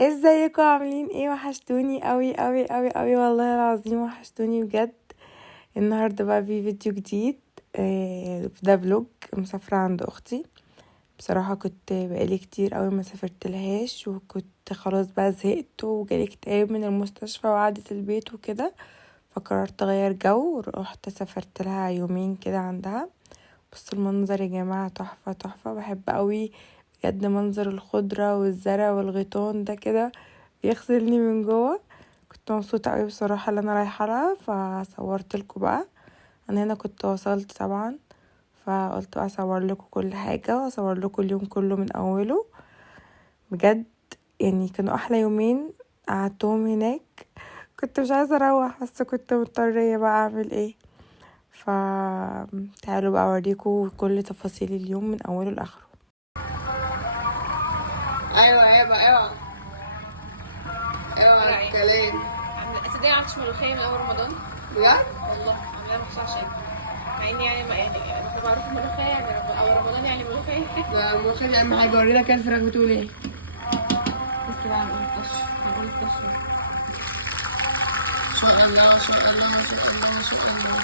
ازيكم عاملين ايه؟ وحشتوني قوي قوي قوي قوي والله العظيم، وحشتوني بجد. النهارده بقى في فيديو جديد. ده فلوج مسافره عند اختي. بصراحه كنت بقالي كتير قوي ما سافرتلهاش، وكنت خلاص بقى زهقت وجالي اكتئاب من المستشفى وقعدة البيت وكده، فقررت اغير جو ورحت سافرت لها يومين كده عندها. بصوا المنظر يا جماعه، تحفه تحفه، بحب قوي بجد منظر الخضره والزرع والغيطان ده كده بيغسلني من جوه. كنت مبسوطه قوي بصراحه اللي انا رايحه لها، فصورت لكم بقى. انا هنا كنت وصلت طبعا، فقلت بقى اصور لكم كل حاجه واصور لكم اليوم كله من اوله. بجد يعني كانوا احلى يومين قعدتهم هناك. كنت مش عايزه اروح بس كنت مضطريه بقى اعمل ايه. فتعالوا بقى اوريكم كل تفاصيل اليوم من اوله لاخره. ايوه الكلام. تصدقي عملتش ملوخيه من اول رمضان بجد؟ والله عاملاها مخصوص عشان مع اني يعني المفروض معروف الملوخيه يعني اول رمضان يعني ملوخيه. ده الملوخية دي اهم حاجة. ورينا كده الفراخ بتقول ايه. بس بقى هنقول الطش هنقول الطش. شاء الله شاء الله شاء الله شاء الله.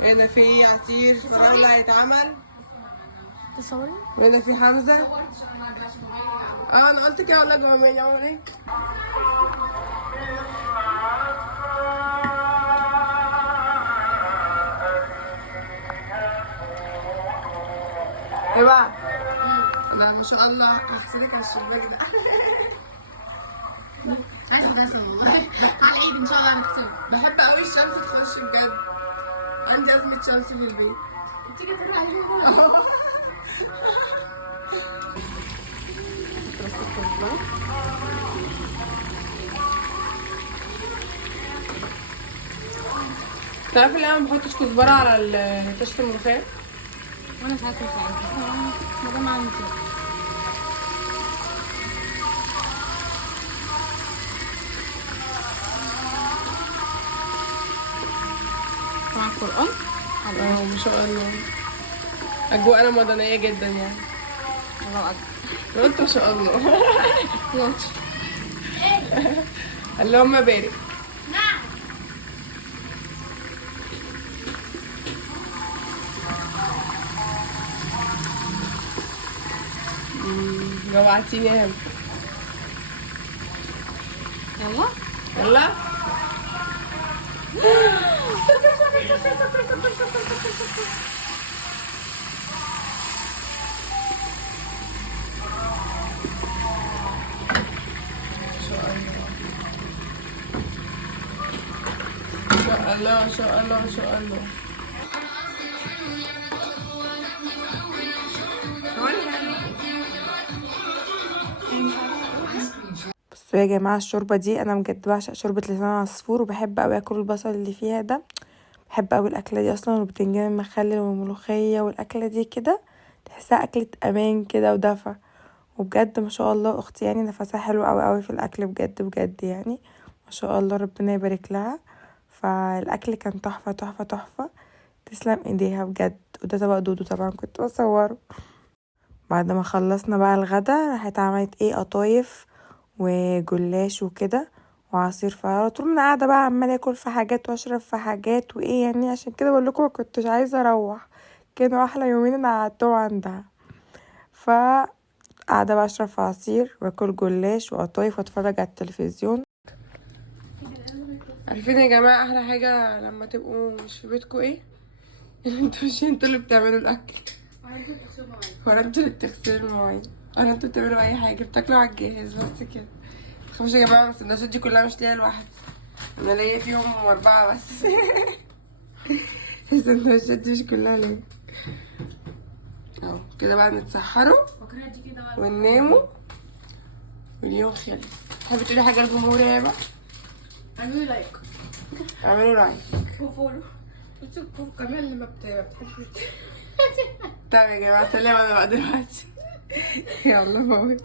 هنا في عصير فراولة هيتعمل. تصوري؟ وهنا في حمزة. انا قلت كده والله جوه مني عمل ايه؟ ايه بقى؟ ده ما شاء الله هحسدك على الشباك ده. مش عايزة بس والله. على العيد ان شاء الله هنختم. بحب قوي الشمس تخش بجد. عندي أزمة شمس في البيت. انت كده تروحي عليها. تعرفي ليه انا ما بحطش كزبرة على طشة الملوخية؟ وانا ساعات مش عارفه بس ما عندي مع القرآن. ما شاء الله. اجواء رمضانية جدا يعني. الله اكبر. قلت ما شاء الله. اللهم بارك. جوعتيني يا هم. يلا يلا. شاء الله شاء الله شاء الله. بصوا يا جماعه، الشوربه دي انا بجد بعشق شوربه لسان عصفور، وبحب قوي اكل البصل اللي فيها ده. بحب قوي الاكله دي اصلا، والبتنجان المخلل والملوخيه والاكله دي كده تحسها اكله امان كده ودفى. وبجد ما شاء الله اختي يعني نفسها حلو قوي قوي في الاكل بجد بجد يعني. ما شاء الله ربنا يبارك لها. فالاكل كان تحفه تحفه تحفه، تسلم ايديها بجد. وده طبق دودو طبعا كنت بصوره. بعد ما خلصنا بقى الغدا راحت عملت ايه قطايف وجلاش وكده وعصير. فعلى طول من قاعده بقى عماله اكل في حاجات واشرب في حاجات وايه يعني. عشان كده بقول لكم ما كنتش عايزه اروح، كانوا احلى يومين انا قعدتهم عندها. قاعده بقى اشرب في عصير واكل جلاش وقطايف واتفرج على التلفزيون. عارفين يا جماعة احلى حاجة لما تبقوا مش في بيتكم ايه؟ انتوا اللي بتعملوا الاكل، ولا انتوا اللي بتغسلوا المواعين، ولا انتوا بتعملوا اي حاجة، بتاكلوا على الجاهز بس كده. متخافوش يا جماعة، السندوتشات دي كلها مش ليا لوحدي، انا ليا فيهم 4 بس. السندوتشات دي مش كلها ليا. اهو كده بقى نتسحروا ونناموا واليوم خلص. تحبي تقولي حاجة للجمهور يا بقى؟ اعملوا لايك اعملوا لايك وفولو وتشوفوا كمان اللي ما بتحبش. طيب يا جماعة سلام، انا بقى دلوقتي. يلا باي.